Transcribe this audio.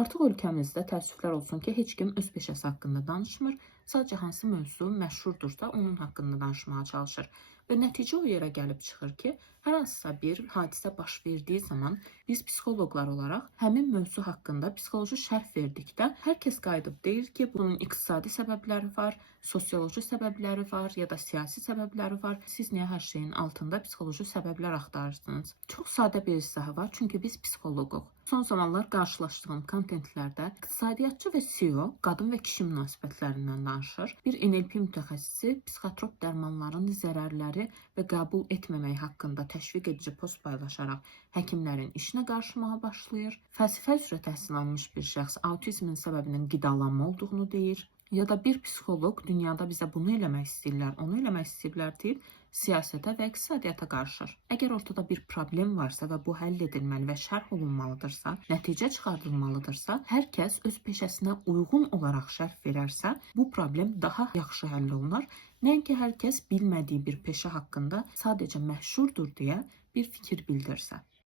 Artıq ölkəmizdə təəssüflər olsun ki, heç kim öz peşəsi haqqında danışmır. Sadəcə hansı mövzu məşhurdursa, onun haqqında danışmağa çalışır. Və nəticə o yerə gəlib çıxır ki, hər hansısa bir hadisə baş verdiyi zaman biz psixoloqlar olaraq həmin mövzu haqqında psixoloji şərh verdikdə hər kəs qayıdıb deyir ki, bunun iqtisadi səbəbləri var, sosioloji səbəbləri var ya da siyasi səbəbləri var. Siz niyə hər şeyin altında psixoloji səbəblər axtarırsınız? Çox sadə bir izahı var, çünki biz psixoloquq. Son zamanlar qarşılaşdığım kontentlərdə iqtisadiyyatçı və CEO qadın və kişi münasibətlərindən danışır. Bir NLP mütəxəssisi psixotrop dərmanların zərərləri və qəbul etməmək haqqında təşviq edici post paylaşaraq həkimlərin işinə qarışmağa başlayır. Fəlsəfə üzrə təhsil almış bir şəxs autizmin səbəbinin qidalanma olduğunu deyir. Ya da bir psixoloq dünyada bizə bunu eləmək istəyirlər, onu eləmək istəyirlər deyib siyasətə və iqtisadiyyata qarışır. Əgər ortada bir problem varsa və bu həll edilməli və şərh olunmalıdırsa, nəticə çıxardılmalıdırsa, hər kəs öz peşəsinə uyğun olaraq şərh verərsə, bu problem daha yaxşı həll olunar. Nəinki hər kəs bilmədiyi bir peşə haqqında sadəcə məşhurdur deyə bir fikir bildirsə.